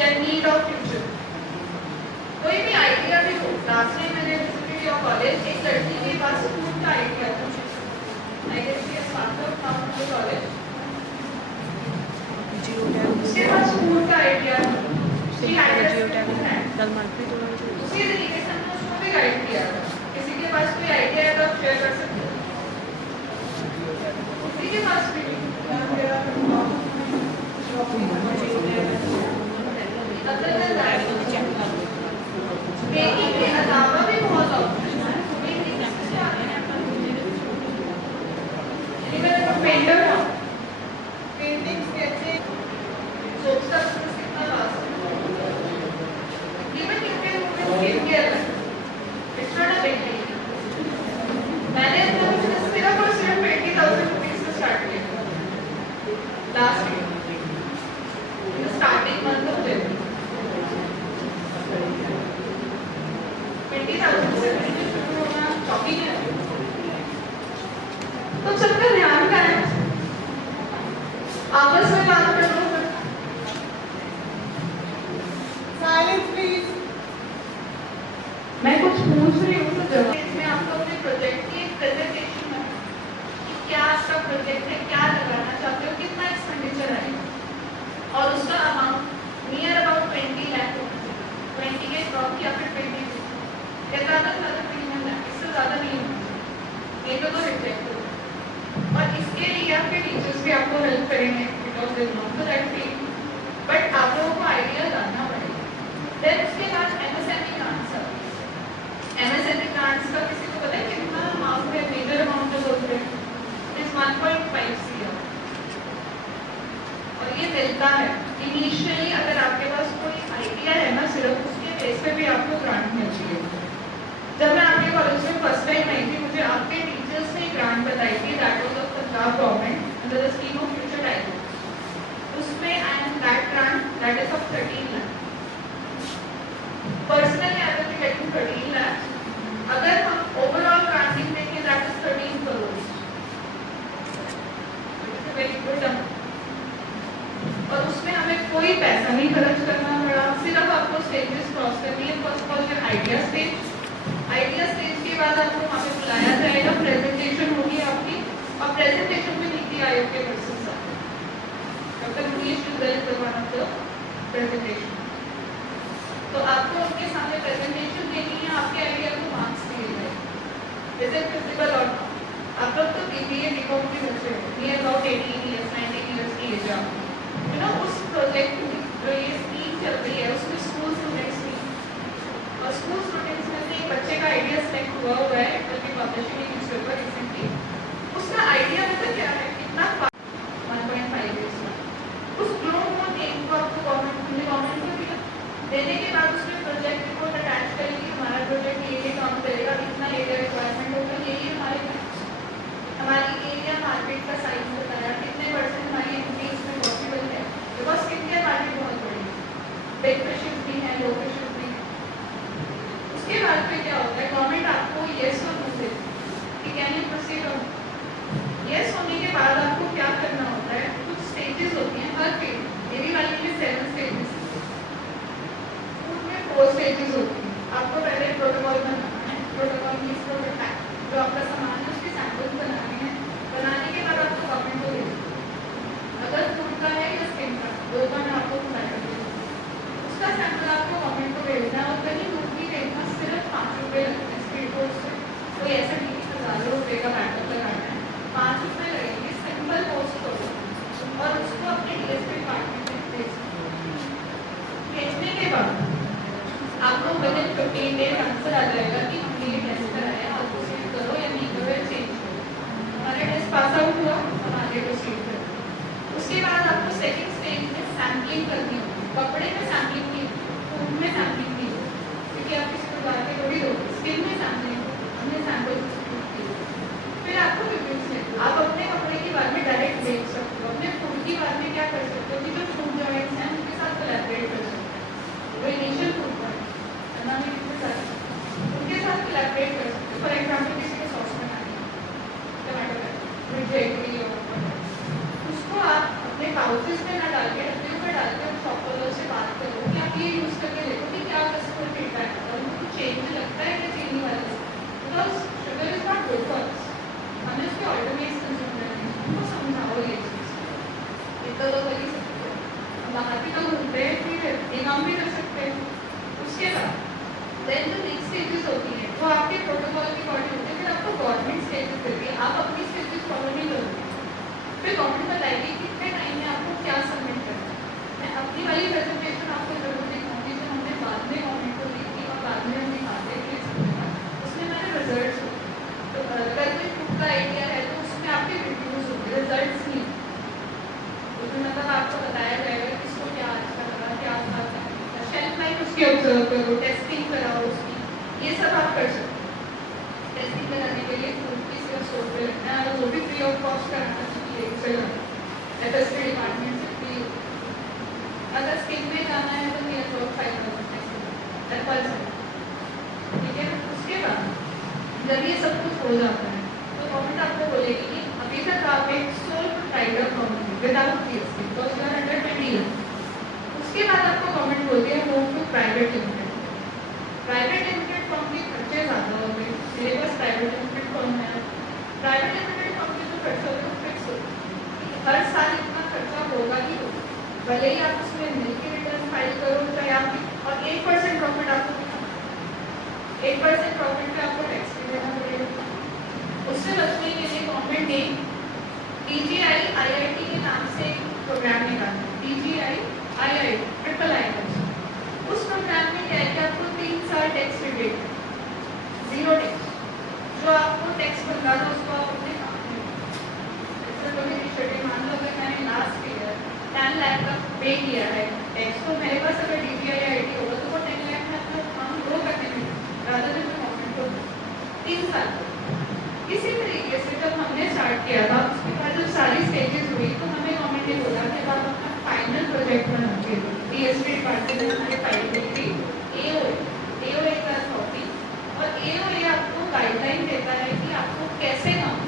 या need of future, कोई भी आइडिया भी हो। लास्ट टाइम मैंने विजिटेड योर कॉलेज, एक लड़की के पास स्कूल का आइडिया था, I guess she has passed out now from the college, उसके पास स्कूल का आइडिया था, शी हैड अ उसी तरीके से हमने उसको भी गाइड किया था। किसी के पास कोई आइडिया है तो आप शेयर कर सकते हो, किसी के पास भी बेकिंग के अलावा भी बहुत ऑप्शन है। पेंटर हो, पेंटिंग, स्केचिंग, सोच का बिजनेस कितना वास्ट है। Even you can do skin care, it's not a big deal. मैंने अपना बिजनेस सिर्फ और सिर्फ 20,000 रुपीज से स्टार्ट किया last year, starting month of January. 20,000 से बिजनेस शुरू होना शॉकिंग है। तो सबका ध्यान करें, आपस में बात करो। Silence please. मैं कुछ पूछ रही हूँ तो जवाब। इसमें आपको अपने प्रोजेक्ट की एक प्रेजेंटेशन है कि क्या आपका प्रोजेक्ट है, क्या लगाना चाहते हो, कितना एक्सपेंडिचर आएगा और उसका अमाउंट नियर अबाउट 20 लाख होना चाहिए। 20 के क्रॉप या फिर 20 ज़्यादा मिनिमम है, इससे ज़्यादा नहीं होना चाहिए, नहीं तो रिजेक्ट हो। और इसके लिए आपके टीचर्स भी आपको हेल्प करेंगे because they know that field, but आप लोगों को आइडिया लाना पड़ेगा। देन उसके बाद एमएसएमई ग्रांट्स है। एमएसएमई ग्रांट्स का किसी को पता है कितना अमाउंट है? मेजर अमाउंट जो बोल रहे हैं इज 1.5 CR और ये मिलता है इनिशियली। अगर आपके पास कोई आइडिया है ना, सिर्फ उसके बेस पे भी आपको ग्रांट मिल चाहिए। जब मैं आपके कॉलेज में फर्स्ट टाइम आई थी, मुझे आपके टीचर्स ने ग्रांट बताई थी, that was of Punjab government under the scheme of future tiger. उसमें and that grant that is of 13 lakh. Personally I will be getting 13 lakh. अगर हम ओवरऑल ग्रांटिंग देखें that is 13 crore. It is a very good amount और उसमें हमें कोई पैसा नहीं खर्च करना पड़ा, सिर्फ आपको स्टेजेस क्रॉस करनी है। First of all your idea stage, idea stage के बाद आपको वहाँ पे बुलाया जाएगा, प्रेजेंटेशन होगी आपकी और प्रेजेंटेशन में नीति आयोग के पर्सन आते हैं। डॉक्टर मुनीश जुगल करवाना तो प्रेजेंटेशन, तो आपको उनके सामने प्रेजेंटेशन देनी है, आपके आइडिया को मार्क्स दिए जाए। इज इट फिजिबल और आप लोग तो बीबीए बीकॉम की बच्चे हो, नियर अबाउट 18 ईयर्स 19 ईयर्स की एज आप यू नो। उस प्रोजेक्ट में जो ये स्कीम चल रही है उसमें स्कूल स्टूडेंट्स और स्कूल स्टूडेंट्स में से एक बच्चे का आइडिया सेलेक्ट हुआ है बल्कि पब्लिशिंग इन न्यूज़पेपर रिसेंटली। उसका आइडिया मतलब क्या है, कितना 1.5 years में उस ग्लोब को नेम को आपको गवर्नमेंट को दिया। देने के बाद उसमें प्रोजेक्ट रिपोर्ट अटैच करेगी, हमारा प्रोजेक्ट ये काम करेगा, इतना एरिया रिक्वायरमेंट होगा, ये हमारी एरिया मार्केट का साइज बताया, कितने % हमारी इंक्रीज में पॉसिबल है, बिकॉज स्किन केयर मार्केट बहुत बड़ी है, बिग फिशेस भी है, लो फिशेस भी है। उसके बाद पे क्या होता है, गवर्नमेंट आपको येस और नो देती है कि कैन यू प्रोसीड और येस होने के बाद आपको क्या करना होता है, कुछ स्टेजेस होती हैं हर फील्ड। मेरी वाली में 7 स्टेजेस, उसमें 4 स्टेजेस होती हैं। आपको पहले प्रोटोकॉल बनाना है, प्रोटोकॉल मीन्स प्रोटोटाइप, जो आपका सामान है उसके सैंपल्स बनाने हैं। बनाने के बाद आपको गवर्नमेंट को देना, अगर फूड का है या स्किन का, दो का मैं आपको बताया उसका सैंपल आपको गवर्नमेंट को भेजना है और कहीं दूर भी भेजना। सिर्फ 5 रुपये लगते हैं स्पीड पोस्ट से, कोई ऐसा नहीं कि हज़ारों रुपये का बैकअप लगाना है, 5 रुपये लगेंगे सिंपल पोस्ट को और उसको अपने डीएसपी डिपार्टमेंट में भेजने के बाद आपको विद इन 15 डेज आंसर आ जाएगा कि हमने ये टेस्ट कराया, आप प्रोसीड करो या नहीं करो या चेंज करो। हमारा टेस्ट पास आउट हुआ, हम आगे प्रोसीड करो। उसके बाद आपको सेकेंड स्टेज में सैम्पलिंग करनी होगी। कपड़े में सैम्पलिंग की, फूड में सैम्पलिंग की, क्योंकि आप किसी को जाके थोड़ी दो, स्किन में सैम्पलिंग, हमने सैंपल की। फिर आपको विभिन्न आप अपने कपड़े के बारे में डायरेक्ट देख सकते हो, अपने फूड के बारे में क्या कर सकते हो कि जो फूड जॉइंट्स हैं उनके साथ कोलैबोरेट कर सकते हो। वो इनिशियल फूड उनके साथ कोलैबोरेट कर सकते हो। फॉर एग्जाम्पल किसी को सॉस बनानी है, टमाटो ग्रेवी उसको आप अपने पाउचेस में ना डाल के, डब्बे में डाल के शॉप होल्डर से बात करो because sugar is not good for us. हमें उसके ऑल्टरनेट्स कंज्यूम करने हैं, उनको समझाओ ये चीज़। इतना तो कर ही सकते हैं, बाहर भी तो घूमते हैं, फिर ये काम भी कर सकते हैं। उसके बाद देन जो नेक्स्ट स्टेजेस होती हैं वो आपके प्रोटोकॉल के अकॉर्डिंग होती है। फिर आपको गवर्नमेंट स्टेजेस देती है, आप अपनी स्टेजेस फॉलो नहीं करोगे, फिर गवर्नमेंट बताएगी कितने टाइम में आपको क्या सबमिट करना है। मैं अपनी वाली प्रेजेंटेशन आपको जरूर दिखाऊंगी जो हमने बाद में गवर्नमेंट को दी थी और बाद में हम दिखाते हैं, उसमें मैंने रिजल्ट तो अगर कोई बुक का आइडिया है तो उसमें आपके रिव्यूज होंगे, रिजल्ट नहीं। उसमें मतलब आपको बताया जाएगा किसको क्या अच्छा लगा, क्या अच्छा लगा, शेल्फ लाइफ उसकी ऑब्जर्व करो, टेस्टिंग कराओ उसकी, ये सब आप कर सकते हो। टेस्टिंग कराने के लिए फूड की सिर्फ स्टोर पे लगना है और वो भी फ्री ऑफ कॉस्ट कराना चाहिए, चलो एफएसटी डिपार्टमेंट से फ्री। अगर स्किन में जाना है तो नियर अबाउट 5000 पर सेट, ठीक है। उसके बाद जब ये सब कुछ हो जाता है तो गवर्नमेंट आपको बोलेगी कि अभी तक आप एक sole proprietor firm without GST because you are under 20 year. उसके बाद आपको गवर्नमेंट बोलती है move to private limited. Private limited firm के खर्चे ज़्यादा हो गए, मेरे पास प्राइवेट लिमिटेड फॉर्म है। प्राइवेट लिमिटेड फॉर्म के जो खर्चा होगा वो फिक्स होगा, हर साल इतना खर्चा होगा ही होगा, भले ही आप उसमें मिलकर रिटर्न फाइल करो चाहे आप, और 1% प्रॉफिट आपको 1% प्रॉफिट पे आपको टैक्स भी देना पड़ेगा। उससे बचने के लिए गवर्नमेंट ने DGI IIT के नाम से एक प्रोग्राम निकाला, DGI IIT ट्रिपल आई। उस प्रोग्राम में क्या है कि आपको 3 साल टैक्स रिबेट, जीरो टैक्स, जो आपको टैक्स बनता था उसको आप अपने काम में, जैसे कोई इनिशिएटिव मान लो अगर मैंने लास्ट ईयर 10 लाख का पे किया है टैक्स, तो मेरे पास अगर DGI IIT होगा तो वो 10 लाख में अपना काम ग्रो करने में रादर देन गवर्नमेंट को 3 साल। इसी तरीके से जब हमने स्टार्ट किया था उसके बाद जब सारी स्टेजेस हुई तो हमें गवर्नमेंट ने बोला कि आप अपना फाइनल प्रोजेक्ट बनाइए। DST डिपार्टमेंट ने हमारे फाइल दी थी AOA का अथॉरिटी, और AOA आपको गाइडलाइन देता है कि आपको कैसे काम,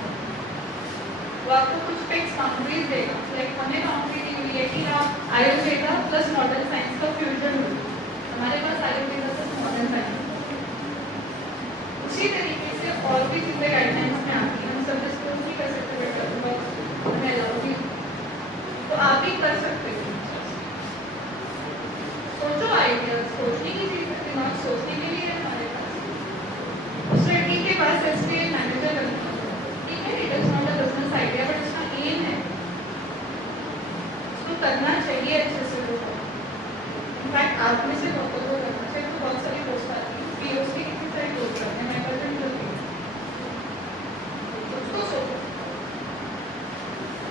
वो आपको कुछ फिक्स बाउंड्रीज देगा। लाइक हमें बाउंड्री दी हुई है कि आप आयुर्वेदा प्लस मॉडर्न साइंस का फ्यूजन हो, हमारे पास आयुर्वेदा प्लस मॉडर्न साइंस। उसी तरीके से और भी चीज़ें गाइडलाइंस में आती हैं, हम सब डिस्कस नहीं कर सकते बट मैं अलाउ भी, तो आप भी कर सकते हो। सोचो, आइडिया सोचने की चीज़ है, दिमाग सोचने के लिए हमारे पास। उस लड़की के पास एसबीआई मैनेजर बनना, ठीक है, it is not a business idea but उसका एम है, उसको करना चाहिए अच्छे से। इनफैक्ट आप में से बहुत लोग करना चाहिए, तो बहुत सारी पोस्ट आती है, पीओस की कितनी सारी पोस्ट आती है, मैं प्रेजेंट होती हूँ। उसको सोचो,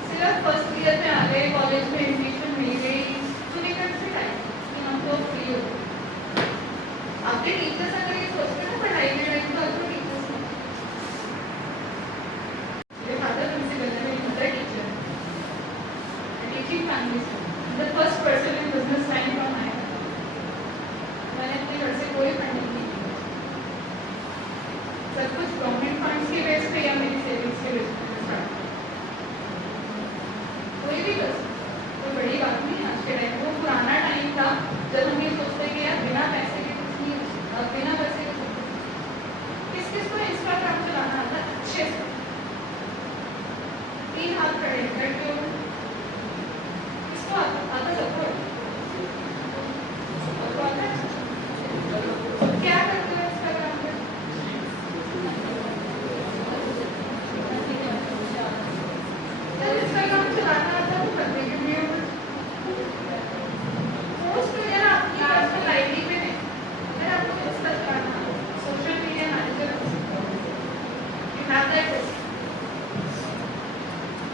सिर्फ फर्स्ट ईयर में आ गए, कॉलेज में एडमिशन मिल गई, सुनी कर से टाइम कि हम लोग फ्री हो गए। आपके टीचर्स अगर ये सोचते हैं ना पढ़ाई के टाइम, तो आपको टीचर्स मेरे फादर प्रिंसिपल है, मेरी मदर टीचर है, टीचिंग फैमिली से the first person in business line from my family. मैंने अपने घर से कोई फंडिंग नहीं की, सब कुछ गवर्नमेंट फंड्स के बेस पे या मेरी सेविंग्स के बेस पे स्टार्ट। कोई भी कर सकता, कोई बड़ी बात नहीं है आज के टाइम। वो पुराना टाइम था जब हम ये सोचते कि यार बिना पैसे के कुछ नहीं हो सकता, बिना पैसे के कुछ नहीं। किस किस को इंस्टाग्राम चलाना आता है अच्छे से? 3 हाथ खड़े लड़के, किसको आता? सबको आता है? क्या करते हो इंस्टाग्राम पे? जब इंस्टाग्राम चलाना आता है वो करते क्यों नहीं हो? पोस्ट वगैरह अपनी पर्सनल आईडी पे नहीं, अगर आपको इंस्टा चलाना, सोशल मीडिया मैनेजर हो सकता है, यू हैव दैट।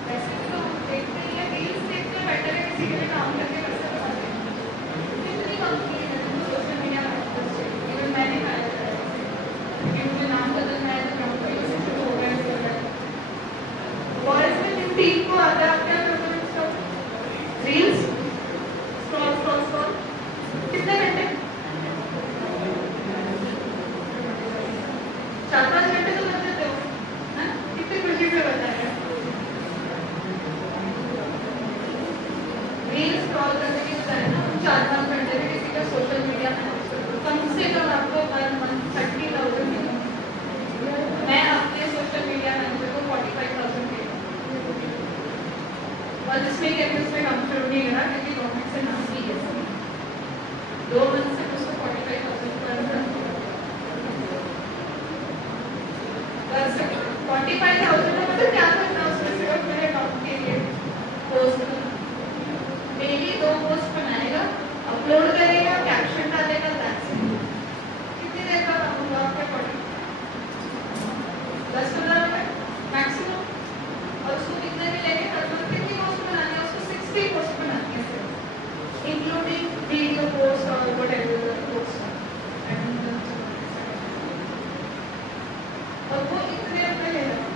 वैसे भी तो हम देखते ही हैं, रील्स देखते हैं, बेटर है किसी के लिए काम करके पैसा कमाते हैं। कितनी कंपनी है जो सोशल मीडिया मैनेजर चाहिए, इवन मैंने हायर करा है, क्योंकि मुझे नाम बदलना है तो कंपनी से शुरू हो गया है। बॉयज में जिन टीम को आता है, आप क्या करते हो? Insta reels scroll scroll scroll, कितने घंटे? 4-5 घंटे तो कर देते हो, है? कितनी खुशी से बताया। रील स्क्रॉल करने की बजाय ना 4-5 घंटे में किसी का सोशल मीडिया मैनेज करो, कम से कम आपको हर मंथ 30,000 मिलेगा। सोशल मीडिया मैनेजर को 45,000 पे, और जिसमें कैंपस में काम शुरू नहीं करा क्योंकि गवर्नमेंट से नाम ही है 2 मंथ से उसको 45,000 पर 45,000 में मतलब क्या करना उसमें, सिर्फ मेरे अकाउंट के लिए पोस्ट डेली 2 पोस्ट बनाएगा, अपलोड करेगा, कैप्शन डालेगा, दैट्स इट। कितनी देर का काम होगा आपके अकॉर्डिंग? 10-15 रुपए मैक्सिमम। और उसको कितने भी लेंगे, मतलब कितनी पोस्ट बनानी है उसको? 60 पोस्ट बनानी है सिर्फ, इंक्लूडिंग वीडियो पोस्ट और व्हाटएवर पोस्ट। और वो इतने रुपए ले रहा है।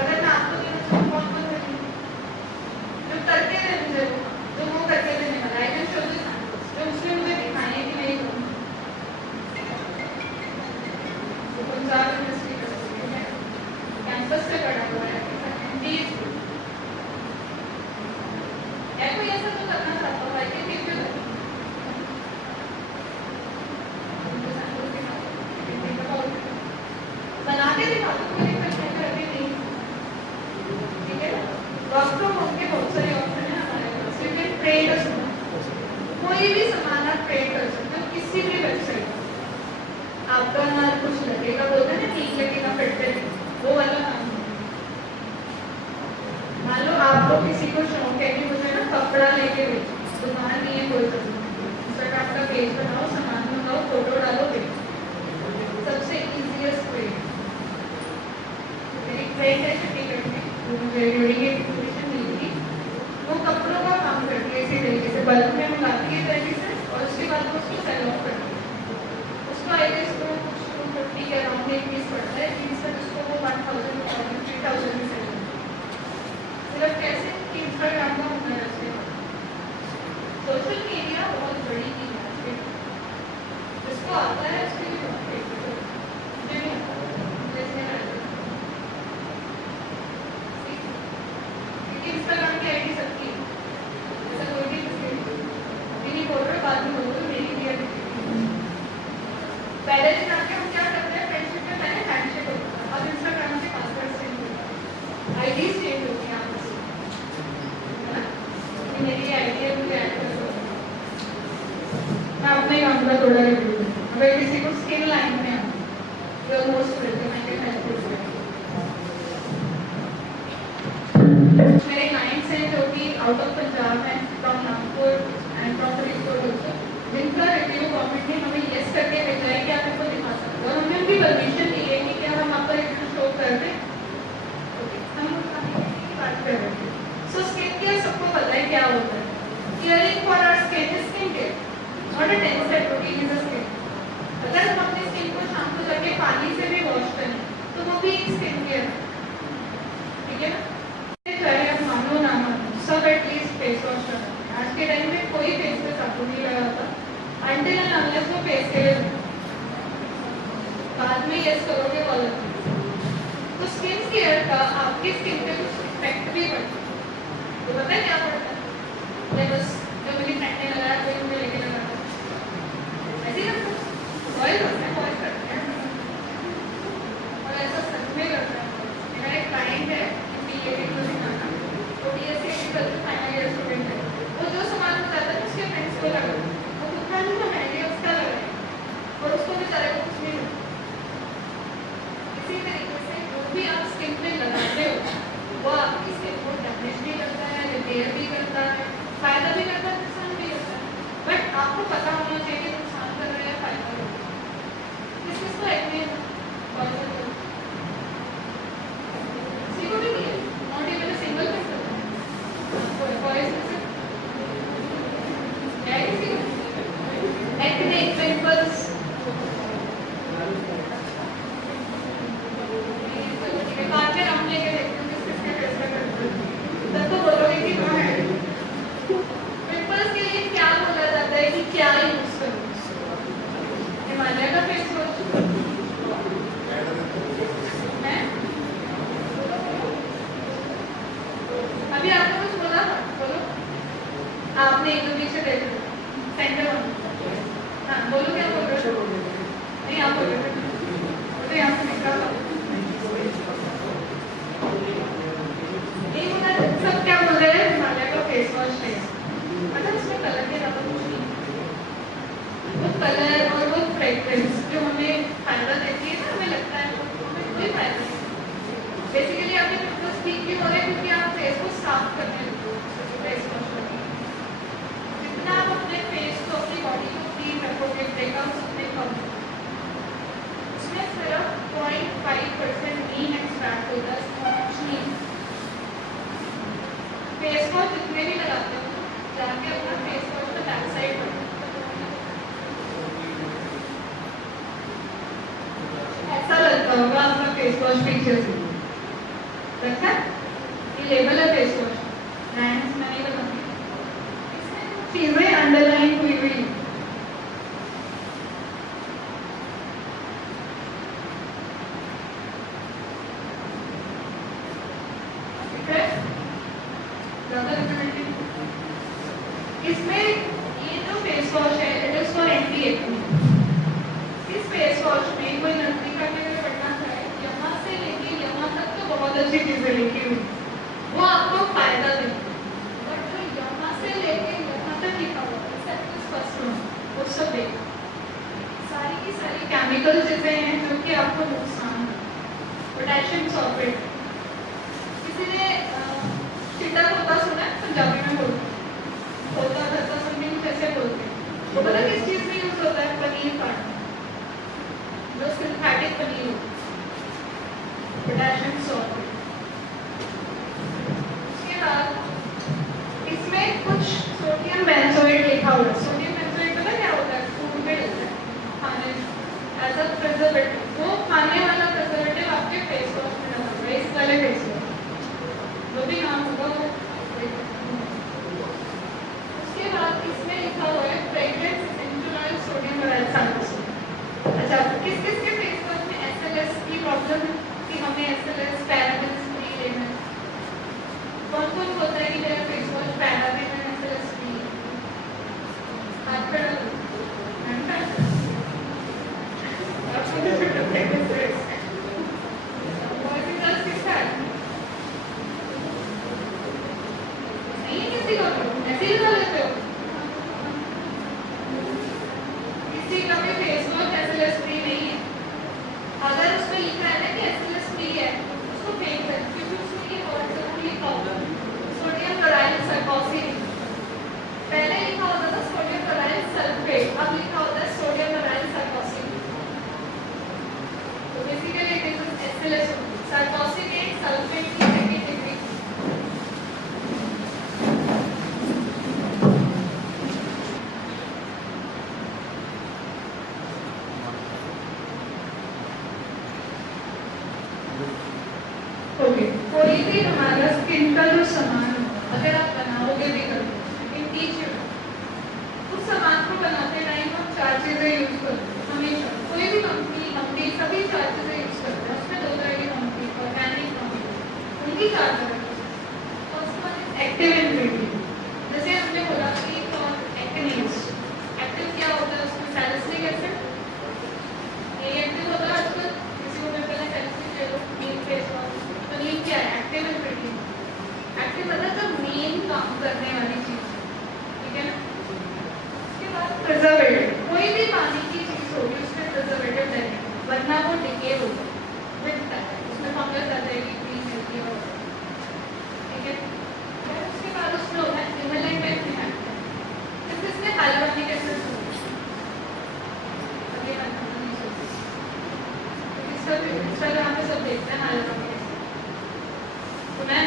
अगर मैं आपको देना चाहूँ कौन कौन करेंगे? जो करके दे मुझे, जो वो करके देने वाला, I can show you samples जो उसने मुझे दिखाए हैं कि नहीं करूँ। तो पंजाब यूनिवर्सिटी का स्टूडेंट है, कैंपस से पढ़ा हुआ है, एमबीए है। कोई ऐसा तो करना चाहता हो भाई कि फिर बना के दिखा दो, कोई दिक्कत नहीं, करके नहीं, ठीक है। वर्क फ्रॉम होम के बहुत सारे ऑप्शन है हमारे पास। यू कैन ट्रेड, कोई भी सामान आप ट्रेड कर सकते हो किसी भी वेबसाइट पर। आपका ना कुछ लगेगा, बोलते हैं ना ठीक लगेगा फिट पे, वो वाला काम है। मान लो आपको किसी को शौक है कि मुझे ना कपड़ा लेके बेचो, दुकान नहीं है कोई, इंस्टाग्राम का पेज बनाओ, सामान मंगाओ, फोटो डालो, बेचो। सबसे इजीएस्ट वे मेरी फ्रेंड है चंडीगढ़ में, मुझे ड्यूरिंग एजुकेशन मिली थी। वो कपड़ों का काम करती है इसी तरीके से, बल्क में मंगाती है तरीके से, और उसके बाद वो उसको सेल ऑफ करती है। उसको आई गेस तो कुछ 250 के अराउंड एक पीस पड़ता है, पीस तक उसको वो 1,000 3,000 में सेल करती है। सिर्फ कैसे कि इंस्टाग्राम का होना है उसके बाद। सोशल मीडिया बहुत बड़ी चीज है आज के, जिसको आता है उसके लिए बहुत great है। मुझे नहीं आता, मुझे इसमें रहता है। क्योंकि इंस्टाग्राम की आईडी सबकी है, ऐसा कोई भी किसी अभी नहीं बोल रहे, बाद में बोल रहे, मेरी भी है। पहले दिन आके हम क्या करते हैं, फ्रेंडशिप में पहले हैंडशेक होता था, अब इंस्टाग्राम से पासवर्ड चेंज होता है, आईडी चेंज होती है आपस में, है ना? कि मेरी आईडी है, मुझे ऐड कर दो। मैं अपने काम का थोड़ा रिव्यू दूँ। अगर किसी को स्किल लाइन में आना, you are most welcome, I can help you. मेरे क्लाइंट्स हैं जो कि आउट ऑफ पंजाब हैं, from Nagpur and from Faridkot also, जिनका रिव्यू गवर्नमेंट ने हमें येस करके भेजा है कि आप इनको दिखा सकते हो, और हमने उनकी परमिशन ली है कि क्या हम आपका रिव्यू शो कर दें। हम बात कर रहे हैं। सो स्किन केयर सबको पता है क्या होता है। Caring for our skin is skin care, not a 10 step routine is a skin. अगर हम अपनी स्किन को शाम को जाके पानी से भी वॉश करें तो वो भी एक स्किन केयर है, ठीक है ना? चाहे आप मानो ना मानो, सब एटलीस्ट फेस वॉश लगाते हैं। आज के टाइम में कोई फेस पे साबुन नहीं लगाता, अंटिल एंड अनलेस वो फेस के लिए, बाद में यस करोगे वाला। तो स्किन केयर का आपकी स्किन पे कुछ इफेक्ट भी पड़ता है। तो पता है क्या पड़ता है? मैं बस जब मेरी फ्रेंड ने लगाया कोई मुझे लेके लगाया, ऐसे ही करता है, ऑयल करता है, ऑयल करता है, और ऐसा सच में करता है। मेरा एक क्लाइंट है, तो BSc agriculture final year student है, वो जो सामान बताता है उसके फ्रेंड्स को लगा, वो खुद का नहीं लगाएंगे, उसका लगाएंगे, और उसको बेचारे को कुछ नहीं होता। इसी तरीके से जो भी आप स्किन पे लगाते हो वो आपकी स्किन को डैमेज भी करता है, रिपेयर भी करता है, फायदा भी करता है, नुकसान भी करता है। बट आपको पता होना चाहिए कि नुकसान कर रहे हैं, फायदा कर रहे हैं। किस किस को एक्ने किसी को भी नहीं है, not even a single person. Acne, pimples, बाद में हम लेके देखते हैं किसके कैसे करते हैं, तब तो बोलोगे कि हाँ है। पिंपल्स के लिए क्या बोला जाता है कि क्या यूज करो? हिमालय का फेस वॉश है। अभी आपने कुछ बोला था, बोलो। आपने एक दो पीछे देख लो, सेंटर में। हाँ बोलो, क्या बोल रहे हो? नहीं आप बोल रहे थे, यहाँ से निकालो। कलर और वो फ्रेग्रेंस जो हमें फायदा देती है ना, हमें लगता है हमें कोई फायदा नहीं। बेसिकली आपके पिंपल्स ठीक भी हो रहे हैं क्योंकि आप फेस को साफ करने लगते हो फेस वॉश करके। जितना आप अपने फेस को, अपनी बॉडी को क्लीन रखोगे, ब्रेकआउट्स उतने कम होंगे। उसमें सिर्फ 0.5% नीम एक्सट्रैक्ट होता है। फेस वॉश जितने भी लगाते हो जाके अपना फेस वॉश में बैक साइड करो, ऐसा लगता होगा आपका फेस वॉश पीछे से देखा। ये लेबल है फेस वॉश, ब्रांड्स में नहीं बताती, इसमें चीजें अंडरलाइन हुई हुई। इसमें ये जो फेस वॉश है it is for anti acne. इस फेस वॉश में कोई नकली करने में पड़ना चाहे, यहाँ से लेके यहाँ तक तो बहुत अच्छी चीजें लिखी हुई, वो आपको फायदा देंगे। बट जो यहाँ से लेके यहाँ तक लिखा हुआ है फर्स्ट वो सब देखा, सारी की सारी केमिकल चीजें हैं जो कि आपको नुकसान है। पोटेशियम सल्फेट, किसी ने चिटा होता सुना है, पंजाबी में बोलते हैं होता करता समथिंग कैसे बोलते हैं, वो पता किस चीज में यूज होता है? पनीर काटने, जो सिंथेटिक पनीर होता है, पोटेशियम सल्फेट। उसके बाद इसमें कुछ सोडियम बेंजोएट लिखा हुआ है। सोडियम बेंजोएट पता क्या होता है? फूड में डलता है खाने में एज अ प्रिजर्वेटिव। वो खाने वाला प्रिजर्वेटिव आपके फेस वॉश में डाला हुआ है, इस वाले फेस वॉश जो भी नाम होगा वो। उसके बाद इसमें लिखा हुआ है fragrance essential oil sodium lauryl sulphate. अच्छा, किस किस के फेस वॉश में एसएलएस की प्रॉब्लम है कि हमें एसएलएस पैराबेन फ्री लेना है? कौन कौन बोलता है कि मेरा face wash paraben and SLS free है? हाथ खड़ा करो। ऐसे ही लगा लेते हो? किसी का भी फेस वॉश एसएलएस फ्री नहीं है। अगर उसमें लिखा है ना कि एसएलएस फ्री है, उसको फेंक दो, क्योंकि उसमें ये वर्ड लिखा होगा सोडियम क्लोराइड सल्फोसिल। पहले लिखा होता था सोडियम क्लोराइड सल्फेट, अब लिखा होता है सोडियम क्लोराइड सल्फोसिल। तो बेसिकली इट इज एसएलएस सल्फोसिलेट सल्फेट की सेकेंड डिग्री। कोई भी हमारा स्किन का जो सामान हो, अगर आप बनाओगे भी करोगे, इन टीच उस सामान को बनाते टाइम हम 4 चीजें यूज करते हैं हमेशा। कोई भी कंपनी सभी 4 चीजें यूज करते हैं। उसमें 2 तरह की कंपनी, ऑर्गेनिक कंपनी, उनकी 4 तरह की। फर्स्ट वन एक्टिव इंग्रेडिएंट, जैसे हमने बोला कि फॉर एक्नेस एक्टिव क्या होता है, उसमें सैलिसिलिक एसिड ये एक्टिव होता है। आजकल किसी को भी पहले सैलिसिलिक ले लो, नीम फेस वॉश, तो नीम क्या है? Active ingredient. एक्टिव मतलब जो मेन काम करने वाली चीज, ठीक है ना? उसके बाद प्रिजर्वेटिव, कोई भी पानी की चीज होगी उसमें प्रिजर्वेटिव देंगे, वरना वो डिके होगा, मिटता है, उसमें फंगस आ जाएगी, ग्रीन मिलती है, ठीक है? उसके बाद उसमें होता है इमोलेंट एंड इनएक्टिव, इसमें हाइलोरोनिक एसिड इंस्टाग्राम पे सब देखते हैं हाइलोरोनिक एसिड। तो मैं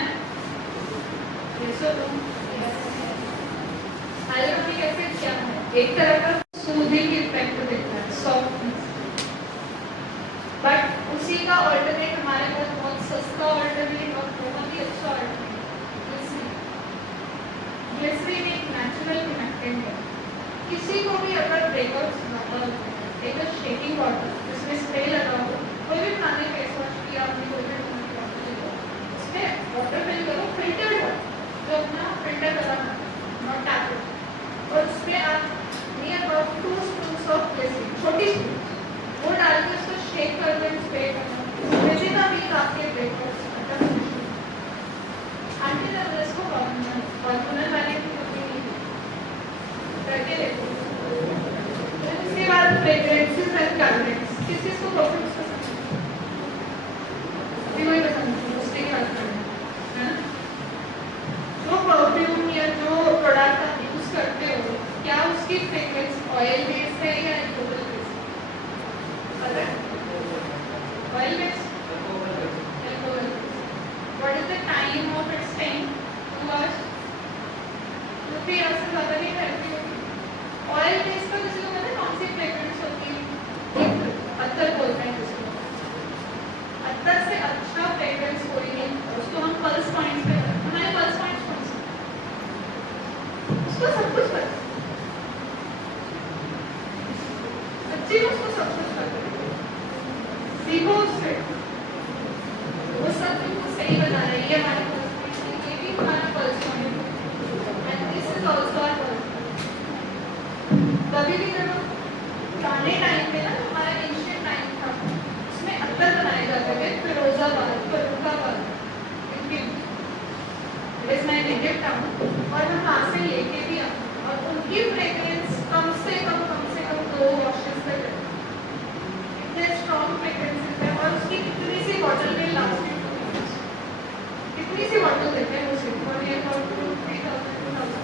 हाइलोरोनिक एसिड क्या है? एक तरह का सूदिंग इफेक्ट देता है, सॉफ्टनेस। बट उसी का ऑल्टरनेट हमारे पास बहुत सस्ता ऑल्टरनेट और बहुत ही अच्छा ऑल्टरनेट ग्लिसरीन एक नेचुरल कनेक्टेंट है। किसी को भी अगर ब्रेकआउट्स ज़्यादा होते हैं, एक शेकिंग वाटर जिसमें स्प्रे लगा हो, कोई भी खाने फेस वॉश किया आपने, कोई भी वाटर ले लो, उसमें वाटर फिल करो, फिल्टर्ड वाटर जो अपना फिल्टर लगा नॉट टैप, और उसमें आप near about 2 spoon of glycerine, छोटी स्पून, वो डाल के उसको शेक कर दें, स्प्रे करना, विदिन अ वीक आपके ब्रेकआउट्स खत्म हो जाएंगे। आंटी जब इसको फॉर्मूलर वाले की होती नहीं करके देखो। उसके बाद उसकी फ्रेग्रेंस ऑयल बेस्ड है या एल्कोहल बेस्ड? पता है? Oil based, alcohol based. What is the time of its staying? 2 hours, 2-3 hours से ज़्यादा नहीं रहती होगी। ऑयल बेस्ड का किसी को पता है कौन सी फ्रेग्रेंस होती है? अत्तर बोलते हैं जिसको। अत्तर से अच्छा फ्रेग्रेंस कोई नहीं, उसको हम पल्स पॉइंट्स पे, हमारे पल्स पॉइंट्स कौन से? उसको सब कुछ पता, सच्ची में उसको सब कुछ पता है। सीखो उससे, वो सब बिल्कुल सही बता रहा है। ये हमारे पल्स पॉइंट्स है, ये भी हमारा पल्स पॉइंट है, and this is also our pulse. कभी भी जब पुराने टाइम में ना, हमारा एंशिएंट टाइम था, उसमें अत्तर बनाए जाते थे Firozabad, Farrukhabad, it is my native town, और हम वहाँ से लेके भी आए, और उनकी फ्रेग्रेंस कम से कम 2 वॉशेस तक है। इतने स्ट्रॉन्ग फ्रेग्रेंसेस है, और उसकी कितनी सी बॉटल में लास्टिंग, कितनी सी बॉटल देते हैं उसे, और ये 3,000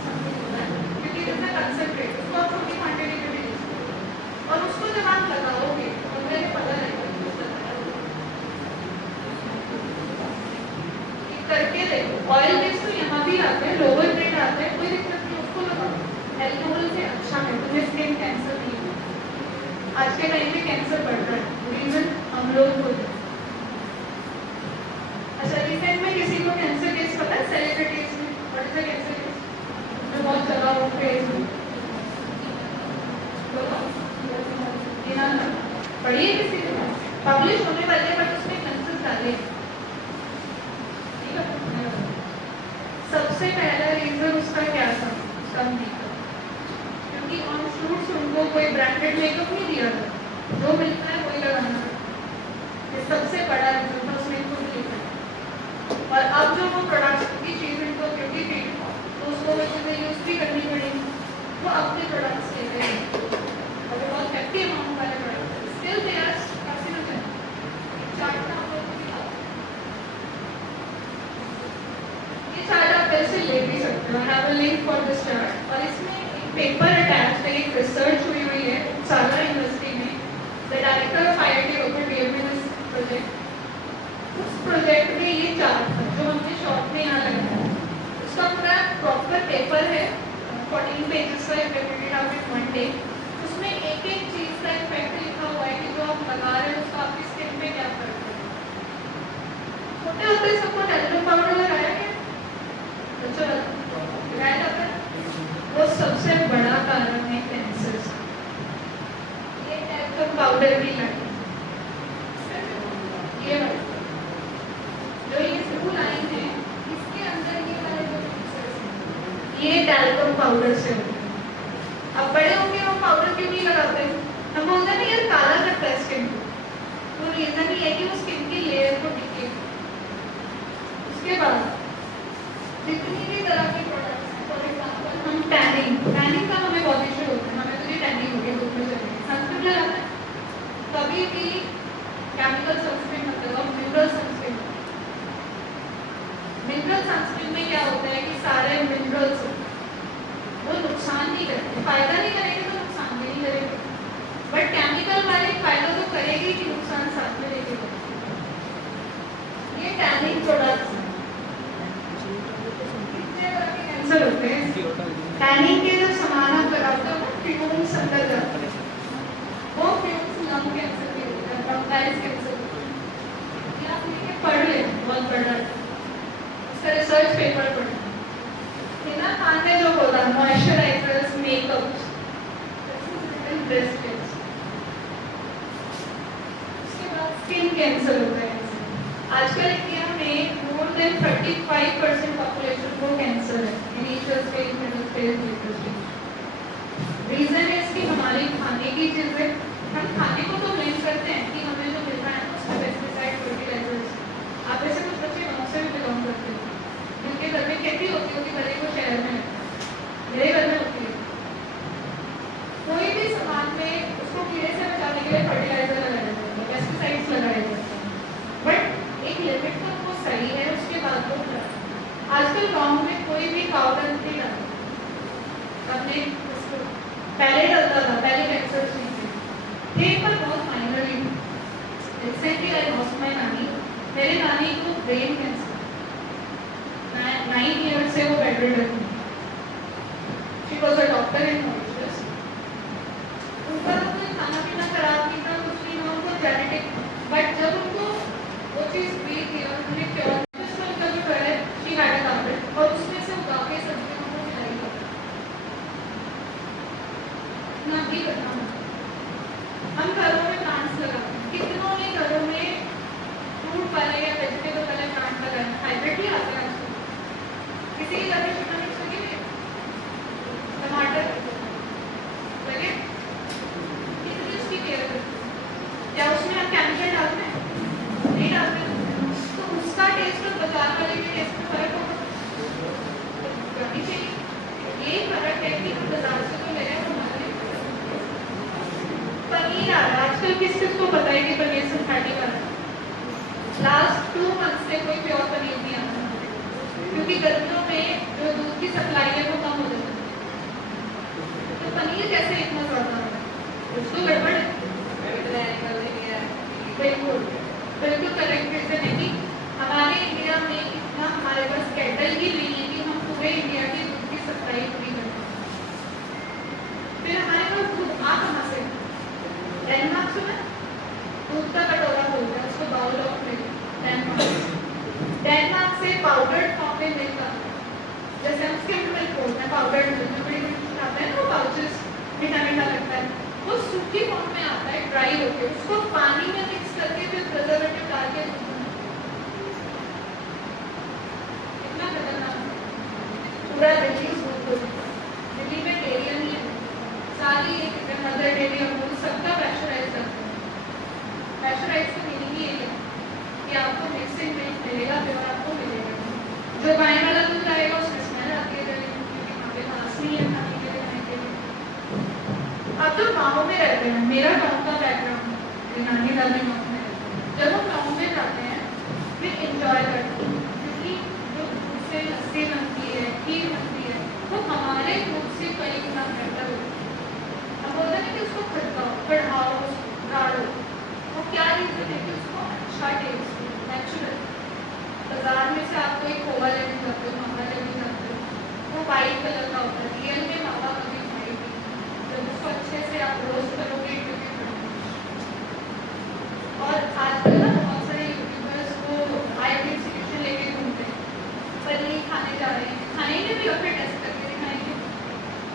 समथिंग होता है, क्योंकि इतना कंसंट्रेट, उसको आप छोटी क्वांटिटी में भी ले सकते हो, और उसको जब आप लगाओगे तो मुझे पता रहेगा करके देखो। ऑयल बेस्ड तो यहाँ भी आते हैं, लोअर ग्रेड आते हैं, कोई दिक्कत नहीं, उसको लगाओ। एल्कोहल से अच्छा है, तुम्हें स्किन कैंसर नहीं होगा। आज के टाइम में कैंसर बढ़ रहा है, रीजन हम लोग हो रहे हैं। अच्छा, रिसेंट में किसी को कैंसर केस पता है? सेलिब्रिटीज में what is the cancer case? जो बहुत चला हो फेसबुक, पढ़िए किसी को, पब्लिश होने वाले, बट उसमें कंसेंट डाले। सबसे पहला रीजन उसका क्या था? उसका मेकअप, क्योंकि ऑन शूट्स उनको कोई ब्रांडेड मेकअप नहीं दिया था, जो मिलता है वही लगाना था। ये सबसे बड़ा रीजन था, उसमें इनको लिखा है। और अब जो वो प्रोडक्ट्स की चीज़ इनको ब्यूटी फील्ड, तो उसको चीज़ें यूज भी करनी पड़ेगी, वो अपने प्रोडक्ट्स लेते हैं, और वो बहुत हैप्पी अमाउंट वाले product still they are carcinogen. Chart ना आप लोगों को दिखाओ, ये चार्ट आप वैसे ले भी सकते हो, I have a link for this chart. और इसमें एक पेपर अटैच है, एक रिसर्च हुई है उपसाला यूनिवर्सिटी में, the director of IIT Ropar gave me this project. उस प्रोजेक्ट में ये चार्ट था जो हमने शॉप में यहाँ लगाया, उसका पूरा प्रॉपर पेपर है, 14 पेजेस का, प्रिंटेड आउट इन 1 डे। उसमें एक एक चीज़ का इफेक्ट लिखा हुआ है कि जो आप लगा रहे हो उसका आपकी स्किन पे क्या फर्क है। छोटे होते सबको टैल्कम पाउडर लगाया है, अच्छा लगाया जाता है, वो सबसे बड़ा कारण है कैंसर। ये टैल्कम पाउडर भी लगे, ये जो ये ब्लू लाइन है, इसके अंदर ये वाले जो पिक्चर्स हैं, ये टैल्कम पाउडर से होते हैं। अब बड़े होंगे वो पाउडर क्यों नहीं लगाते हैं? हम बोलते हैं ना यार काला करता है स्किन को, तो रीजन ये है कि वो स्किन की लेयर को टिके। उसके बाद जितनी भी तरह के प्रोडक्ट्स, फॉर एग्जांपल हम टैनिंग का हमें बहुत इशू होता है, हमें तो ये टैनिंग हो गई, धूप में चले गए, सनस्क्रीन लगाते हैं, कभी भी केमिकल सनस्क्रीन मत लगाओ, मिनरल सनस्क्रीन। मिनरल सनस्क्रीन में क्या होता है कि सारे मिनरल्स वो नुकसान नहीं करते, फायदा नहीं करेंगे तो नुकसान भी नहीं करेंगे, बट केमिकल वाले फायदा तो करेगी कि नुकसान साथ में लेके करेगी। ये टैनिंग प्रोडक्ट्स कैंसर होते हैं। टैनिंग के जो सामान आप लगाते हो ना, फ्यूम्स अंदर जाते हैं, वो फ्यूम्स लंग कैंसर के होते हैं, ब्रोंकाइटिस कैंसर होते हैं। ये आप लेके पढ़ लें, बहुत बड़ा उसका रिसर्च पेपर पढ़ें। हिना खान ने जो बोला मॉइस्चराइजर्स, मेकअप, ब्रेस्ट कैंसर, उसके बाद स्किन कैंसर होता है। आजकल इंडिया में मोर देन 35% पॉपुलेशन को कैंसर है, initial stage, middle stage, later stage. Reason है इसकी हमारी खाने की चीजें। हम खाने को तो ब्लेम करते हैं कि हमें जो मिल रहा है उसमें पेस्टिसाइड, फर्टिलाइजर्स। आप ऐसे कुछ बच्चे गाँव से भी बिलोंग करते हैं, जिनके घर में खेती होती होगी, भले वो शहर में रहता है, मेरे घर में होती है। कोई भी सामान में उसको कीड़े से बचाने के लिए फर्टिलाइजर लगाया जाता है, पेस्टिसाइड्स लगाए जाते हैं, बट एक लिमिट तक वो सही है, उसके बाद वो खराब। आजकल गाँव में कोई भी काव डंग नहीं डालता, अपने मेरे नानी को ब्रेन कैंसर, 9 ईयर से वो बेड रिडन थी। She was a doctor in Mauritius. उनका तो कोई खाना पीना खराब नहीं था, कुछ नहीं था, उनको जेनेटिक, बट जब उनको वो चीज़ हुई थी और उन्हें क्योर उनका जो है शी हैड अ गार्डन और उसमें से उगा के सब्जियां उनको खिलाई जाती ना भी करना। हम घरों में प्लांट्स लगाते हैं, कितनों ने घरों में फ्रूट वाले या वेजिटेबल वाले प्लांट लगाए हैं, हाइब्रिड ही आता है आजकल। किसी के घर में शिमला मिर्च लगी हुई है, टमाटर लगे, कितनी उसकी केयर करते हैं, या उसमें आप केमिकल डालते हैं, नहीं डालते हैं, तो उसका टेस्ट और बाजार वाले के टेस्ट में फर्क होगा, करनी चाहिए। यही फर्क है कि हम बाजार से तो ले रहे हैं, हमारे पनीर आ रहा है आजकल, किस किस को पता है कि पनीर सिंथेटिक आ रहा है। लास्ट 2 मंथ से कोई प्योर पनीर नहीं आता, क्योंकि गर्मियों में जो दूध की सप्लाई है वो कम हो जाती है, तो पनीर कैसे इतना ज़्यादा है, कुछ तो गड़बड़ है। बिल्कुल बिल्कुल करेक्ट रीजन है कि हमारे इंडिया में इतना हमारे पास कैटल ही नहीं है कि हम पूरे इंडिया की दूध की सप्लाई पूरी कर पाए। फिर हमारे पास दूध आ कहाँ से, डेनमार्क सुना, दूध का कटोरा बोलते हैं उसको, बाउल ऑफ मिल्क। डेनमार्क से पाउडर्ड फॉर्म में मिल्क आता है, जैसे हम स्किम्ड मिल्क बोलते हैं, पाउडर्ड मिल्क में बड़ी बड़ी आते हैं ना वो पाउचेस, मीठा मीठा लगता है, वो सूखी फॉर्म में आता है, ड्राई होके उसको पानी में मिक्स करके फिर प्रिजर्वेटिव डाल के इतना खतरनाक पूरा दिल्ली दिल्ली में डेयरी नहीं है, सारी मदर डेयरी अमूल सबका प्रेशराइज करते हैं। प्रेशराइज की मीनिंग ही है कि आपको मिक्सिंग मिल्क मिलेगा, प्योर आपको मिलेगा, जो गाय वाला दूध आएगा उसमें स्मेल आती है, क्योंकि वहाँ पे घास नहीं है खाने के लिए, खाने के लिए। अब तो गाँव में रहते हैं, मेरा गाँव का बैकग्राउंड नानी दादी गाँव में रहते हैं, जब हम गाँव में जाते हैं फिर इंजॉय करते हैं, क्योंकि जो दूध से लस्सी बनती है, खीर बनती है, वो हमारे दूध से कई गुना बेहतर होती है। हम बोलते हैं कि उसको खड़काओ, बढ़ाओ, गाढ़ो, वो क्या रीजन है कि उसको अच्छा टेस्ट, नेचुरल। बाजार में से आप कोई खोवा लेने जाते हो, मावा लेने जाते हो, वो वाइट कलर का होता है, रियल में मावा कभी वाइट नहीं, जब उसको अच्छे से आप रोस्ट करोगे और आजकल ना बहुत सारे यूट्यूबर्स को हाई इंस्टीट्यूशन लेके घूमते हैं, पनीर खाने जा रहे हैं, खाएंगे भी और फिर टेस्ट करके दिखाएंगे,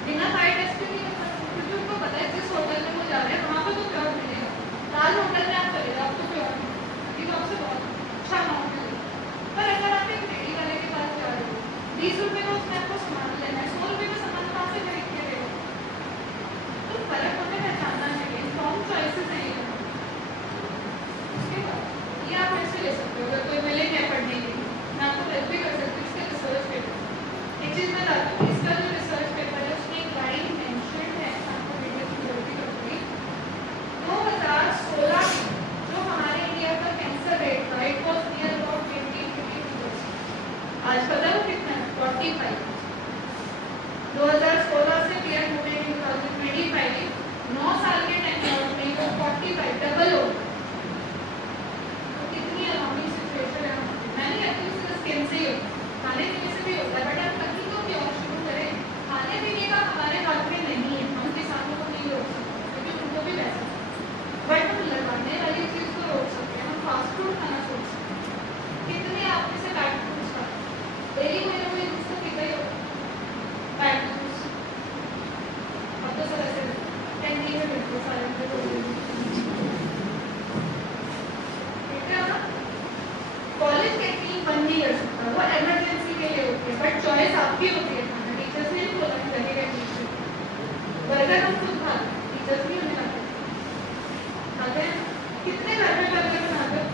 बिना हाई टेस्ट नहीं होता, क्योंकि उनको पता है जिस होटल में वो जा रहे हैं वहाँ पर तो प्योर मिलेगा। लाल होटल में आप चले जाओ आपको प्योर मिलेगा, ये तो आपसे बहुत अच्छा अमाउंट मिलेगा। पर अगर आप एक रेडी वाले के पास जा रहे हो, 20 रुपये का उसमें आपको सामान लेना है, 100 रुपये का सामान कहाँ से खरीद के देगा, तो फर्क हमें पहचानना चाहिए, इन्फॉर्म चॉइसेस है ये। ये आप ऐसे ले सकते हो, अगर कोई मिले क्या पढ़ने के लिए, मैं आपको हेल्प भी कर सकती हूँ इसके रिसर्च पेपर। एक चीज़ मैं बताती हूँ, इसका जो रिसर्च पेपर है उसमें एक लाइन मेंशन है, आपको वीडियो की जरूरत करूँगी, 2016 में जो हमारे इंडिया का कैंसर रेट था, इट वॉज नियर अबाउट 20-22%। आज पता है वो कितना है, 45। 2016 से पीएम हुए 2025, 9 साल के टाइम में वो 45 डबल हो गया। स्किन से ही होता है, खाने पीने से भी होता है, बट हम कहीं तो प्योर शुरू करें। खाने पीने का हमारे हाथ में नहीं है, हम किसानों को नहीं रोक सकते क्योंकि उनको भी पैसा, बट हम लगाने वाली चीज़ को रोक सकते हैं। हम फास्ट फूड खाना सोच सकते हैं, कितने आप में से पैक्ड फूड्स खाते हैं, डेली मेरे को जूस तो पीता ही होगा, पैक्ड जूस अब तो सब ऐसे कैंटीन में मिलते सारे, कॉलेज कैंटीन बंद नहीं कर सकता, वो इमरजेंसी के लिए होती है, बट चॉइस आपकी होती है खाना। टीचर्स ने नहीं बोला कि लगेगा टीचर, बर्गर हम खुद खाते हैं, टीचर्स भी हमें खाते हैं। कितने घर में बर्गर बनाते हैं,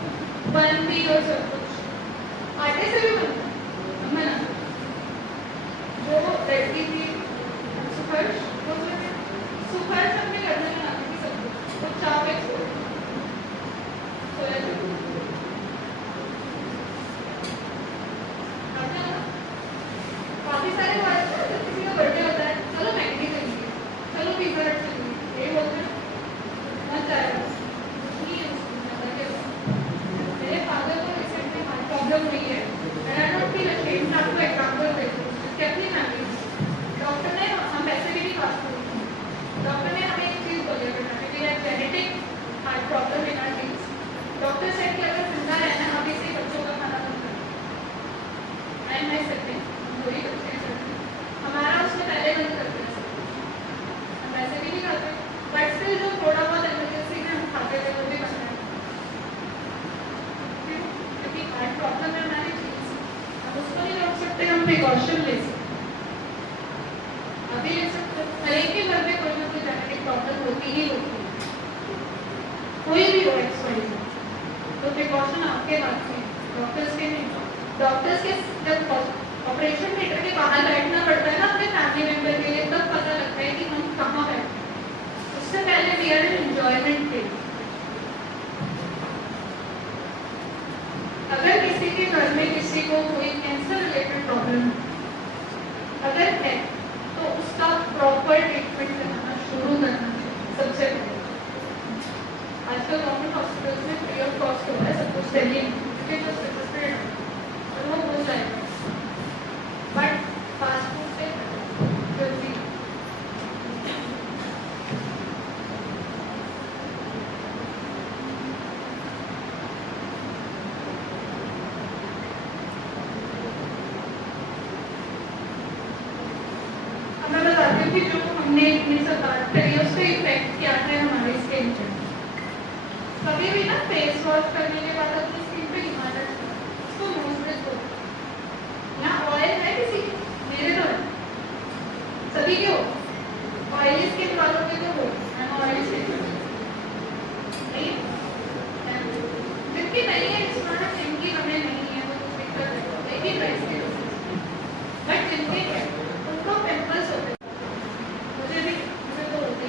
बन भी और सब कुछ आटे से भी बनता है, हम बनाते हैं। जो लड़की थी सुखर्ष, वो सुखर्ष अपने घर में बनाती थी सब कुछ, वो चाप एक्सपोर्ट काफी सारे we are in enjoyment phase. अगर किसी के घर में किसी को कोई कैंसर रिलेटेड प्रॉब्लम अगर है तो उसका प्रॉपर ट्रीटमेंट कराना शुरू करना चाहिए सबसे पहले। आजकल गवर्नमेंट हॉस्पिटल्स में फ्री ऑफ कॉस्ट हो रहा है सब कुछ, दिल्ली और वो हो जाएगा, बट फास्ट फूड से जल्दी मैं बताती हूँ कि जो हमने इतनी सब बात करी उसका इफेक्ट क्या है हमारी स्किन पे। कभी भी ना फेस वॉश करने के बाद अपनी स्किन पे हिमालय उसको मोइस्चराइज करो। यहाँ ऑयल है किसी के? मेरे तो है, सभी के हो। ऑयली स्किन वालों के तो हो, ऑयली स्किन नहीं है, जिनकी नहीं है इस बार जिनकी हमें नहीं है वो कुछ दिक्कत है, लेकिन वैसे बट जिनके है उनको पिंपल्स होते हैं। मुझे भी मुझे तो होते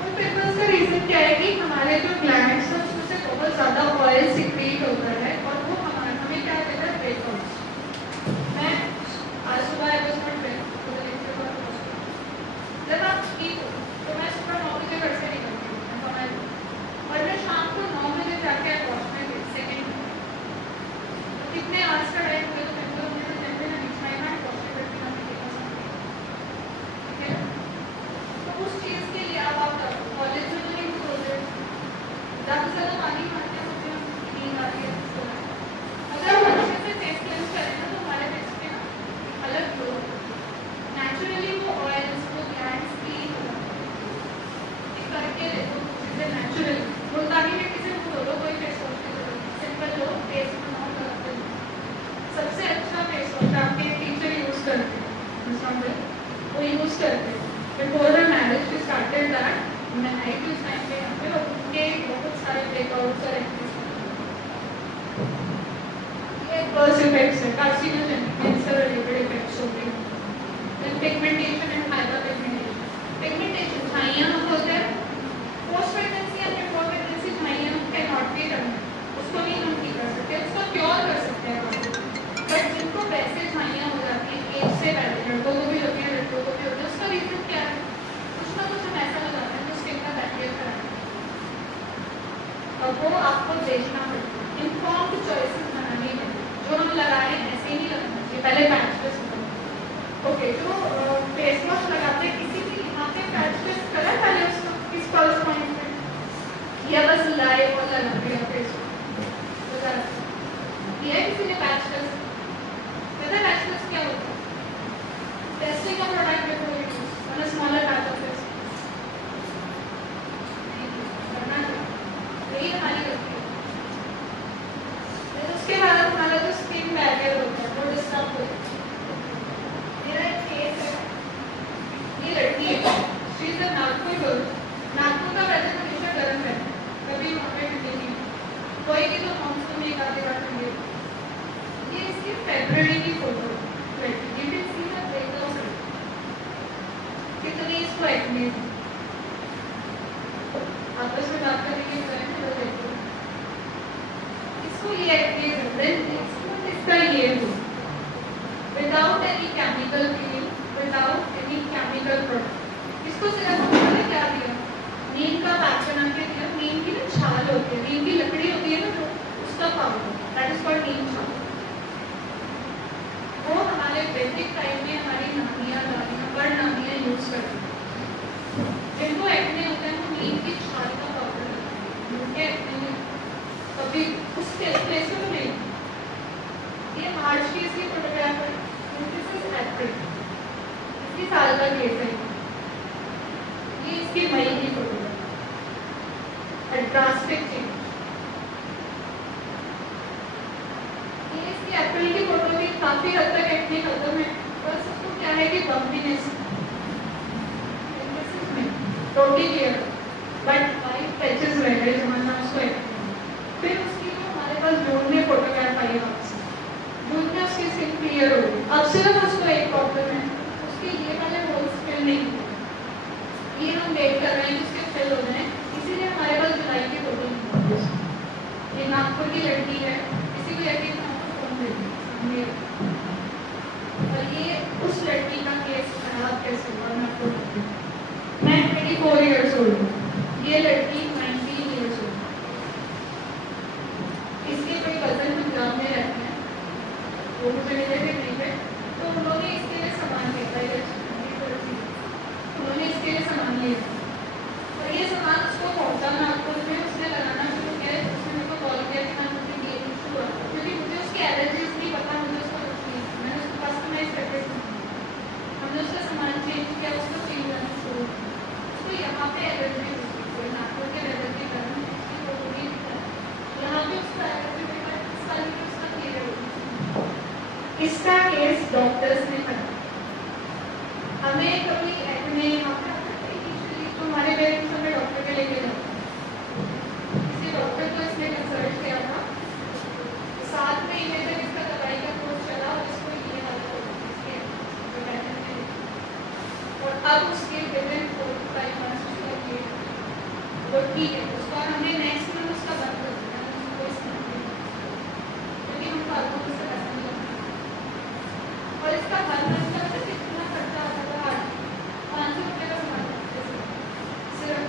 उन पिंपल्स का रीजन क्या है कि हमारे जो ग्लैंड्स हैं उसमें से बहुत ज़्यादा ऑयल सिक्रीट होता है और वो हमें क्या देता है ब्रेकआउट्स। मैं आज सुबह आई वाज नॉट वेल, जब आप ठीक हो तो मैं सुबह 9 बजे घर से निकलती हूँ और मैं शाम को 9 बजे जाके वॉश में सेकेंड कितने आवर्स का टाइम हुआ तो पिंपल होने से जल्दी ना नीचे आए ना वॉश में करती ना देखा सकती, ठीक है। तो उस चीज़ के लिए आप कॉलेज में तो नहीं बोलते ज़्यादा से ज़्यादा पानी खाते हैं, नींद आती है। अगर हम अच्छे से फेस क्लेंस करें ना तो हमारे फेस पे ना अलग ग्लो नेचुरली वो ऑयल्स वो ग्लैंड्स क्लीन हो जाते हैं। करके देखो चीज़ें नेचुरली मुल्तानी मिट्टी से बोलो कोई फेस वॉश की जरूरत नहीं, सिंपल लो फेस में नॉट लगाते हैं। सबसे अच्छा फेस वॉश आपके टीचर यूज़ करते हैं, वो यूज़ करते हैं before the marriage we started that. मैं आई थी उस टाइम पे यहाँ पे और उनके बहुत सारे ब्रेकआउट्स और एडवर्स इफेक्ट्स है, कार्सिनोजेनिक कैंसर रिलेटेड इफेक्ट्स होते हैं। Then pigmentation and hyperpigmentation. Pigmentation झाइयाँ हम बोलते हैं, पोस्ट प्रेगनेंसी या बिफोर प्रेगनेंसी झाइयाँ हम कैन नॉट बी डन, उसको नहीं हम ठीक कर सकते, उसको क्योर कर सकते हैं। बट जिनको वैसे झाइयाँ हो जाती हैं एज से पहले, लड़कों को भी होती है लड़कों को भी होती है, उसका रीजन क्या है? कुछ ना कुछ हम ऐसा लगाते हैं जो स्किन का बैरियर कराए और वो आपको देखना पड़ेगा। इन्फॉर्म्ड चॉइसेस बनानी है, जो हम लगाए ऐसे ही नहीं लगाना चाहिए। पहले पैच टेस्ट ओके, जो फेस वॉश लगाते हैं किसी भी यहाँ पे पैच टेस्ट करा पहले उसको किस पल्स पॉइंट पे या बस लाइव और लगा दिया फेस वॉश किया किसी ने पैच टेस्ट? पता है पैच टेस्ट क्या होता है? Testing of product before use on a smaller patch of face करना चाहिए, यही हमारी गलती है। फिर उसके बाद हमारा जो स्किन बैरियर होता है वो डिस्टर्ब होता है। मेरा एक केस है, ये लड़की है, she is a Nagpur girl. Nagpur का वेदर हमेशा गर्म रहता है, कभी वहाँ पे ठंडी नहीं कोई की तो मानसून में एक आधी बार ठंडी होती। ये इसकी फरवरी की फोटो है, you can see the breakout कितनी इसको एक्ने आपस में बात करने के करें तो देखो इसको ये एक्ने है, देन इसका ये हो without any chemical clean, without any chemical product. इसको सिर्फ हमने क्या दिया? नीम का पैक बना के दिया। नीम की ना छाल होती है, नीम की लकड़ी होती है ना जो, उसका पाउडर, दैट इज कॉल्ड नीम छाल। वो हमारे वैदिक टाइम में हमारी नानियाँ दादियाँ बड़ नानियाँ यूज करती हैं। जिनको एक्ने होते हैं वो नीम की छाल का पाउडर लगाते हैं, कभी उसके प्लेस में नहीं। ये मार्च की इसकी फोटोग्राफ है, दिस इज अप्रैल, इसी साल का केस है। ये इसकी मई की फोटोग्राफ, ड्रास्टिक चेंज। ये इसकी अप्रैल की फोटो भी काफी हद तक एक्ने खत्म है, बस उसको क्या है कि बम्पीनेस रोटी क्लियर बट वाइट पैचेस रह गए जमाना उसको एक्ने। फिर उसकी जो हमारे पास जून में फोटोग्राफ आई है आपसे, जून में उसकी स्किन क्लियर हो गई। अब सिर्फ उसको एक प्रॉब्लम है, उसके ये वाले होल्स फिल नहीं हुए। ये हम वेट कर रहे हैं कि उसके फिल हो जाए, इसीलिए हमारे पास जुलाई की फोटो नहीं है। ये नागपुर की लड़की है, इसी को लड़की का फोन दे दी, और ये उस लड़की का केस खराब कैसे हुआ मैं आपको बताती हूँ। मैं 24 ईयर्स ओल्ड हूँ, ये लड़की 19 ईयर्स ओल्ड। इसके कोई कजन पंजाब में रहते हैं, वो मुझे मिले थे कहीं पे, तो उन्होंने इसके लिए सामान लिया, उन्होंने इसके लिए सामान लिया, और ये सामान उसको पहुंचा नागपुर में, उसने लगाना शुरू किया। उसने मेरे को कॉल किया कि मैं मुझे ये इशू हुआ, क्योंकि मुझे उसकी एलर्जीज नहीं पता, मुझे उसका कुछ नहीं, मैंने उसको कस्टमाइज करके हमने उसका सामान चेंज किया, उसको चेंज करना शुरू किया। उसको यहाँ पे एलर्जी होती है, नागपुर के वेदर के कारण उसकी फोटो नहीं दिखता, यहाँ पे उसका एलर्जी होता है, इस वाली में उसका क्लियर होता है। इसका केस डॉक्टर्स ने करा, हमें कभी में यहाँ पे तो हमारे पेरेंट्स हमें डॉक्टर के लेके जाते हैं, किसी डॉक्टर को इसने कंसल्ट किया था, 7 महीने तक इसका दवाई का कोर्स चला, और इसको ये और अब उसके विदिन 4 to 5 months उसका ये वो ठीक है, उसका हमने नेक्स्ट मंथ उसका बंद कर दिया, उसको क्योंकि हम फालतू को पैसा नहीं लगता। और इसका हर मंथ का पता कितना खर्चा आता था, 500 रुपये का सामान सिर्फ,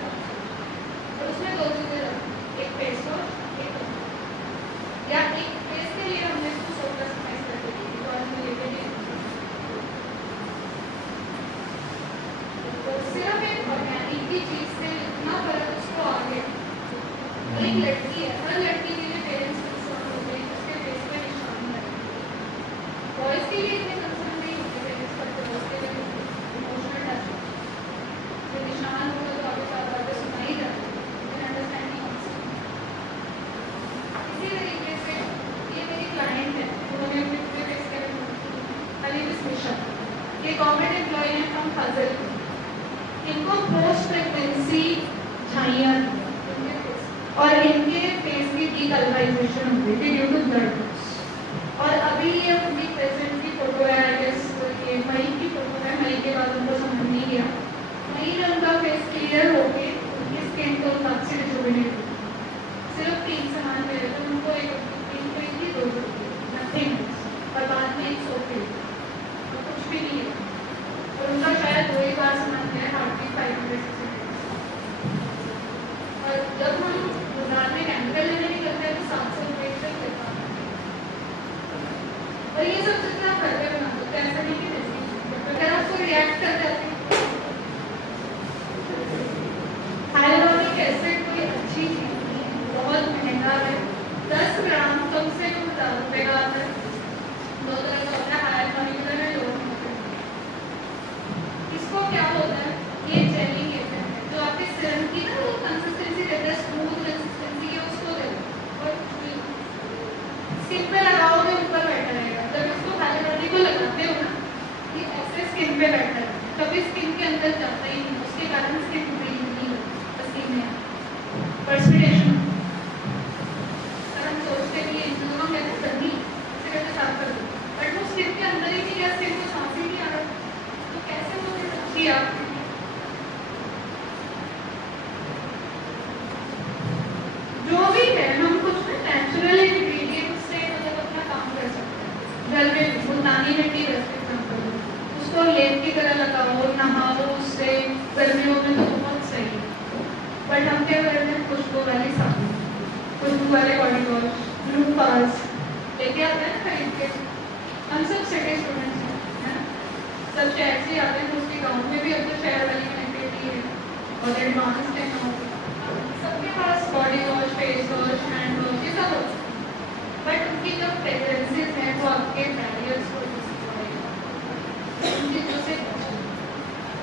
और उसमें 2 चीज़ें रखी, एक फेस वॉश, एक या एक फेस के लिए हमने इसको 100 कस्टमाइज करके दी, तो आज मैं लेके गई तो सिर्फ एक ऑर्गेनिक की चीज़ से इतना फर्क उसको आ गया। एक लड़की है, हर लड़की के लिए पेरेंट्स कंसर्न होते हैं, उसके फेस पे निशान लगते हैं, बॉयज़ के लिए इतने कंसर्न नहीं होते पेरेंट्स करते, उसके लिए इमोशनल टच जो निशान होगा तो आगे ज़्यादा आगे सुनाई जाती है, अंडरस्टैंडिंग ऑल्सो। इसी तरीके से ये मेरी क्लाइंट है, उन्होंने अपने पूरे फेस के अलीबिस मिशन, ये गवर्नमेंट एम्प्लॉय हैं फ्रॉम फजल, इनको पोस्ट प्रेगनेंसी झाइयाँ और इनके फेस की डीकलराइजेशन हो गई थी ड्यू टू ब्लड लॉस, और अभी ये उनकी प्रेजेंट की फोटो है, आई गेस ये मई की फोटो है, मई के बाद उनको समझ नहीं गया, मई में उनका फेस क्लियर हो के उनकी स्किन को तब से रिजुविनेट हो, सिर्फ 3 सामान ले रहे थे, उनको एक 3 पे ही 2 नथिंग, और बाद में एक सोफे, तो कुछ भी नहीं है, और उनका शायद 2 ही बार सामान है, हार्डली 500 से, और जब हम बाजार में केमिकल लेने निकलते हैं तो 700 रुपये तक लेता है, और ये सब जितना घर पे बना सकते हैं, ऐसा नहीं कि नहीं, अगर आपको रिएक्ट कर जाते हैं, हाइलोनिक एसिड कोई अच्छी चीज़ नहीं है, बहुत महंगा है, 10 ग्राम कम से कम 1000 रुपये का आता है, 2 तरह का होता है, हाइलोनिक है, लो, इसको क्या होता है, ये जेली कहते हैं, जो आपके सिरम की ना वो कंसिस्टेंसी रहता है, स्मूथ कंसिस्टेंसी है, उसको देते और स्किन पे लगाओगे ऊपर बैठा रहेगा, जब इसको हाइलोनिक को लगाते हो ना, ये ऐसे स्किन पे बैठा है, कभी स्किन के अंदर जाता ही नहीं, उसके कारण स्किन ब्रीथ नहीं होती, स्किन में पर्सपिरेशन, अगर हम सोचते हैं ये जो हम कहते हैं गर्मी से कैसे साफ कर दो, बट वो स्किन के अंदर ही नहीं गया, स्किन को सांस ही नहीं आ रहा, तो कैसे वो अच्छी आप जो भी है, हम कुछ नेचुरल इंग्रेडिएंट्स से मतलब अपना काम कर सकते हैं। घर में मुल्तानी मिट्टी बेस्ट एग्जाम्पल है, उसको लेप की तरह लगाओ, नहाओ उससे, गर्मियों में तो बहुत सही है, बट हम क्या करते हैं, खुशबू वाली साबुन, खुशबू वाले बॉडी वॉश, लूपास लेके आते हैं खरीद के, हम सब सिटी स्टूडेंट्स हैं, सब शहर से आते हैं, उसके गाँव में भी अब तो शहर वाली कनेक्टिविटी है और एडवांस टेक्नोलॉजी, सबके पास body wash, face wash, hand wash, ये सब होता है, बट उनकी जो फ्रेग्रेंसेस हैं वो आपके बैरियर्स को उनकी जो से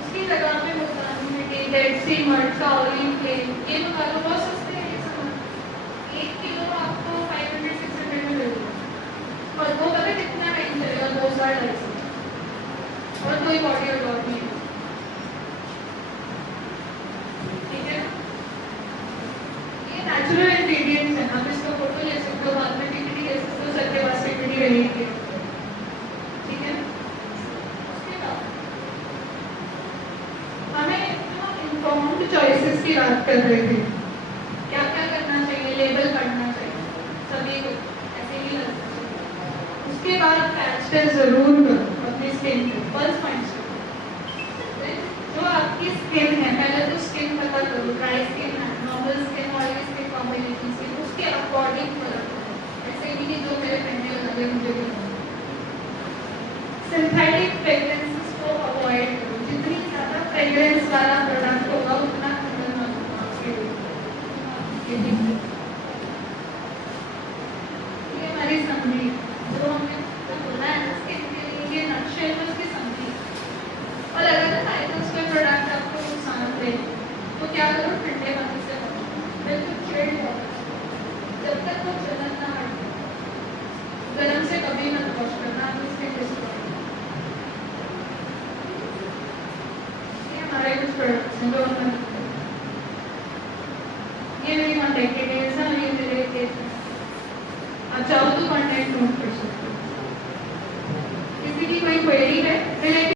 उसकी जगह पे मुल्तानी मिट्टी, डेड सी मड, काओलिन फ्लेम, ये मंगा लो, बहुत सस्ते हैं ये सामान, 1 किलो आपको 500-600 में मिलेगा, और वो पता कितना टाइम चलेगा, 2 साल 2.5 साल, और कोई बॉडी ऑर्डर नहीं है, ठीक है। ये नेचुरल इंग्रेडिएंट्स हैं, आप इसका फोटो ले सकते हो, बाद में पीपीटी ले सकते हो, सबके पास पीपीटी रहेगी, ठीक है। उसके बाद हमें चॉइसेस की बात कर रहे थे, क्या क्या करना चाहिए, लेबल पढ़ना चाहिए सभी को, ऐसे ही लगना चाहिए। उसके बाद पैच टेस्ट जरूर करो अपनी स्किन पे, फर्स्ट पॉइंट जो आपकी स्किन है, पहले तो स्किन पता करो, ड्राई स्किन है, normal skin, oily skin, combination skin, उसके अकॉर्डिंग करो। ऐसे नहीं कि जो मेरे पहनने लगे मुझे भी। सिंथेटिक फ्रेग्रेंसेस को अवॉइड करो, जितनी ज़्यादा फ्रेग्रेंस वाला प्रोडक्ट होगा उतना खतरनाक होगा आपके लिए। ये हमारी समझी जो हमने बोला है स्किन के लिए, ये नक्शे में उसकी समझी। और अगर कोई प्रोडक्ट आपको नुकसान दे तो क्या करो, ठंडे पानी से बिल्कुल चिल्ड वाटर, जब तक वो जलन ना हटे, गरम से कभी मत वॉश करना, आप इसके डिस्ट्रॉय। ये हमारे कुछ प्रोडक्ट्स हैं जो हमने, ये मेरी कॉन्टैक्ट डिटेल्स हैं, ये मेरे केस हैं, आप चाहो तो कॉन्टैक्ट नोट कर सकते हो। किसी की कोई क्वेरी है रिलेटेड